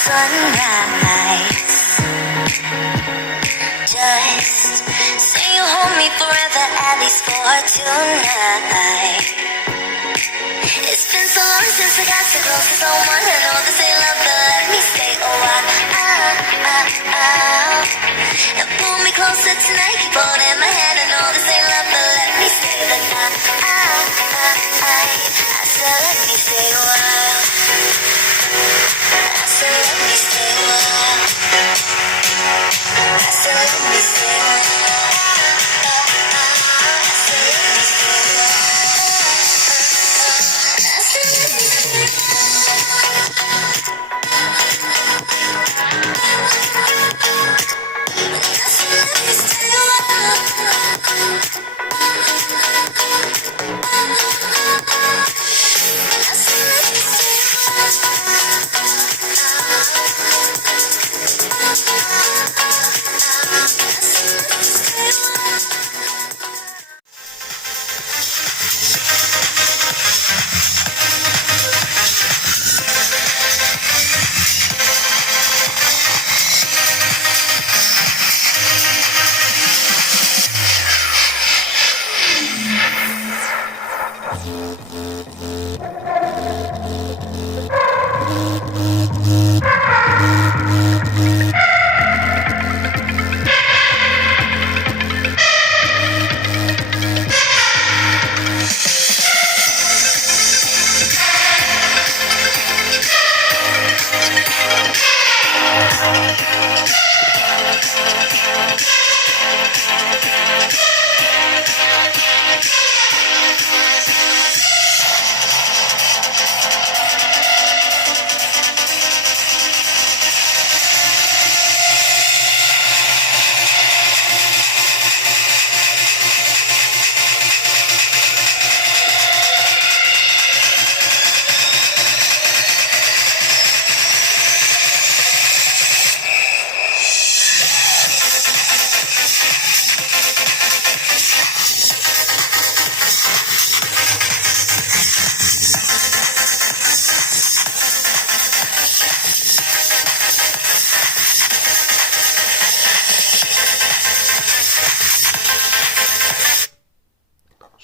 sunrise. Just say you hold me forever, at least for tonight. It's been so long since I got so close to someone. I know this ain't love, but let me stay a while. And pull me closer tonight, keep holding my hand. I know this ain't love, but let me stay the night. I said let me stay a while. I said let me stay a while. I said let me stay a while. I said let me stay a while. I said let me stay a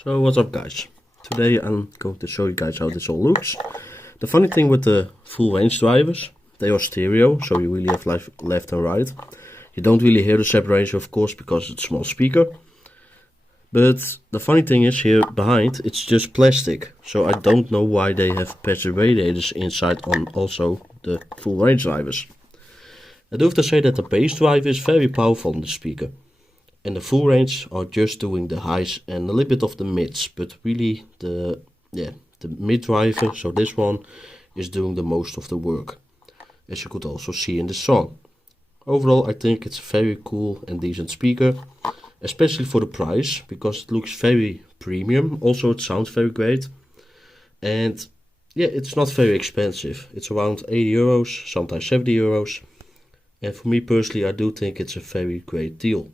So what's up guys, today I'm going to show you guys how this all looks. The funny thing with the full range drivers, they are stereo, so you really have left and right. You don't really hear the separation of course because it's a small speaker. But the funny thing is here behind it's just plastic, so I don't know why they have passive radiators inside on also the full range drivers. I do have to say that the bass driver is very powerful on the speaker. And the full range are just doing the highs and a little bit of the mids, but really the mid driver, so this one, is doing the most of the work, as you could also see in the song. Overall I think it's a very cool and decent speaker, especially for the price, because it looks very premium, also it sounds very great, and yeah, it's not very expensive. It's around 80 euros, sometimes 70 euros, and for me personally I do think it's a very great deal.